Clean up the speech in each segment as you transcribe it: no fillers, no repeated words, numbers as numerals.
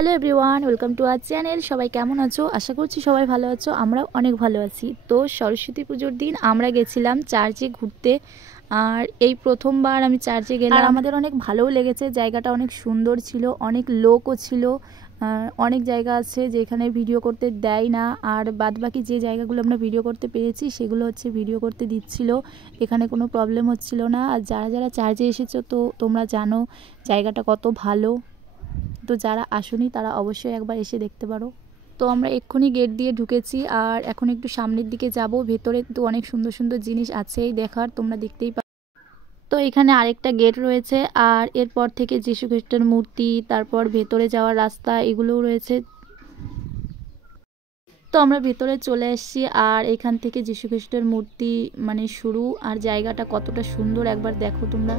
Hello everyone, welcome to our channel. সবাই কেমন আছো? আশা করছি সবাই ভালো আছো। আমরাও অনেক ভালো আছি। তো সরস্বতী পুজোর দিন আমরা গেছিলাম চার্চে ঘুরতে। আর এই প্রথমবার আমি চার্চে গেলাম। আর আমাদের অনেক ভালোও লেগেছে। জায়গাটা অনেক সুন্দর ছিল, অনেক লোকও ছিল। অনেক জায়গা আছে যেখানে ভিডিও করতে দেয় না, আর বাদবাকি যে জায়গাগুলো আমরা ভিডিও করতে পেরেছি সেগুলো হচ্ছে ভিডিও করতে দিচ্ছিল। এখানে কোনো প্রবলেম হচ্ছিল না। আর যারা যারা চার্চে এসেছো তো তোমরা জানো জায়গাটা কত ভালো। তো যারা আসেনি তারা অবশ্যই একবার এসে দেখতে পারো। তো আমরা এক্ষুনি গেট দিয়ে ঢুকেছি, আর এখন একটু সামনের দিকে যাব। ভেতরে তো অনেক সুন্দর সুন্দর জিনিস আছেই দেখার, তোমরা দেখতেই পারো। তো এখানে আরেকটা গেট রয়েছে, আর এরপর থেকে যীশু খ্রিস্টের মূর্তি, তারপর ভেতরে যাওয়ার রাস্তা, এগুলোও রয়েছে। তো আমরা ভেতরে চলে এসেছি, আর এখান থেকে যীশু খ্রিস্টের মূর্তি মানে শুরু। আর জায়গাটা কতটা সুন্দর একবার দেখো তোমরা।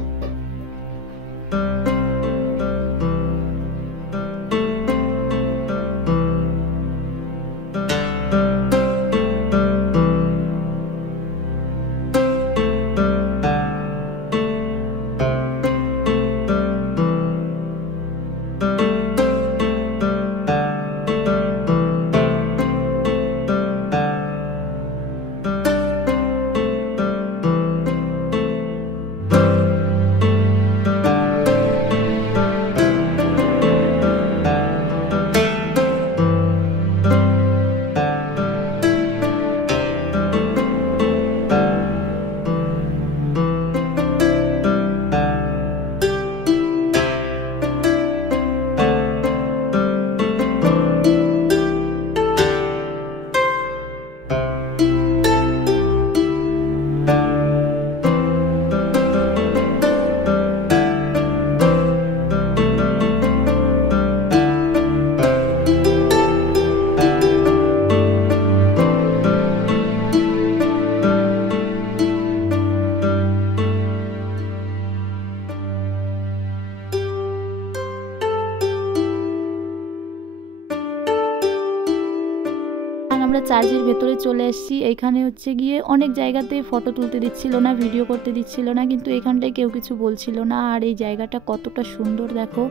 আমরা চার্চের ভেতরে চলে এসেছি। এইখানে হচ্ছে গিয়ে অনেক জায়গাতে ফটো তুলতে দিচ্ছিল না, ভিডিও করতে দিচ্ছিল না, কিন্তু এখানটায় কেউ কিছু বলছিল না। আর এই জায়গাটা কতটা সুন্দর দেখো।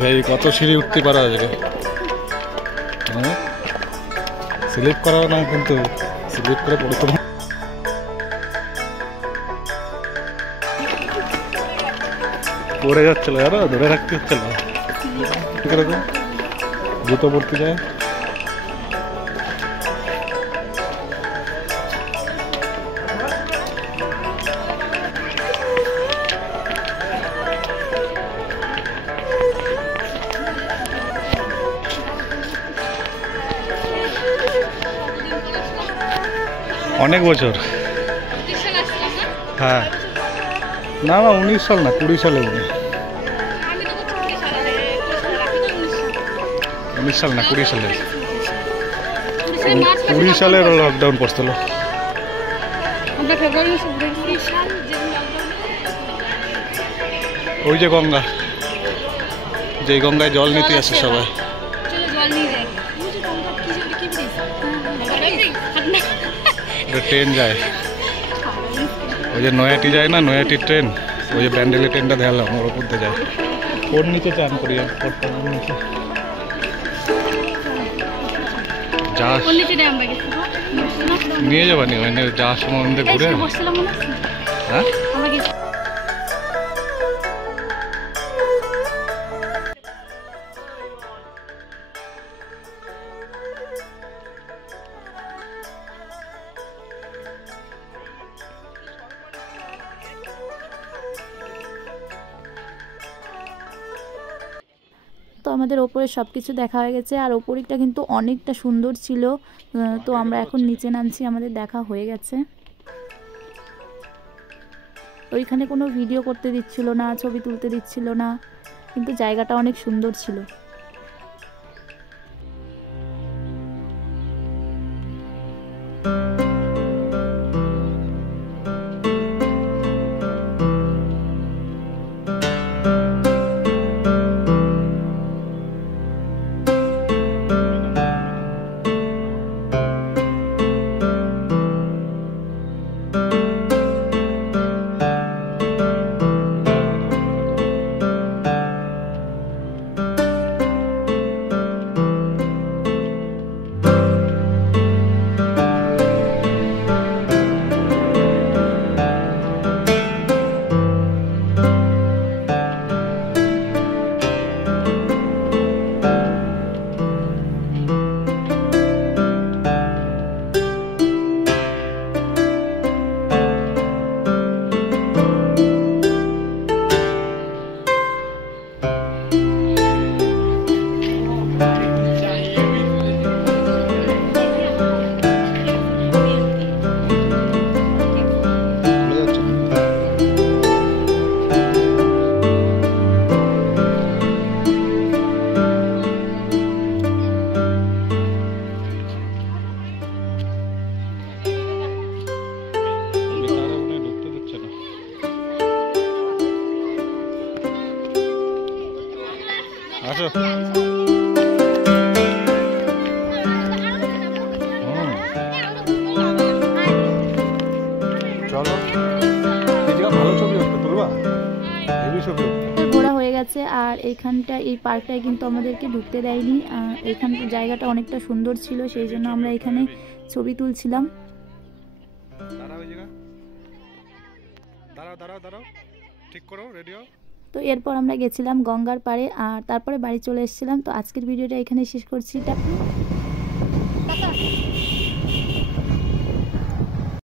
ভাই কত সিঁড়ি উঠতে পারা যাবে, হ্যাঁ স্লিপ করা না, কিন্তু স্লিপ করে পড়তে না। পড়ে যাচ্ছিল, আরো ধরে রাখতে হচ্ছিল, কিরকম জুতো পড়তে যায়। অনেক বছর, হ্যাঁ না না 19 সাল না, 20 সালে 19 সাল না 20 সালে, 20 সালের লকডাউন পড়ছিল। ওই যে গঙ্গা, যে গঙ্গায় জল নিতে আসে সবাই। ট্রেন যায়, ওই যে নয়াটি যায় না, নয়াটির ট্রেন, ওই যে ব্যান্ডেলের ট্রেনটা দেখালাম, ওর উপর দিয়ে যায়। ওর নিচে চান করি নিচে যা নিয়ে যাবা নি, ওখানে যাওয়ার সময় ঘুরে। হ্যাঁ আমাদের ওপরে সব কিছু দেখা হয়ে গেছে, আর ওপরটা কিন্তু অনেকটা সুন্দর ছিল। তো আমরা এখন নিচে নামছি, আমাদের দেখা হয়ে গেছে। ওইখানে কোনো ভিডিও করতে দিচ্ছিল না, ছবি তুলতে দিচ্ছিল না, কিন্তু জায়গাটা অনেক সুন্দর ছিল। আসো। চলো, ভালো ছবি তুলবা, হেভি ছবি ঘোরা হয়ে গেছে। আর এইখানটা, এই পার্কটায় কিন্তু আমাদেরকে ঢুকতে দেয়নি। এইখানকার জায়গাটা অনেকটা সুন্দর ছিল, সেই জন্য আমরা এখানে ছবি তুলছিলাম। দাঁড়াও, ঠিক করো, রেডিও। তো এরপর আমরা গেছিলাম গঙ্গার পাড়ে, আর তারপরে বাড়ি চলে এসেছিলাম। তো আজকের ভিডিওটা এখানে শেষ করছি।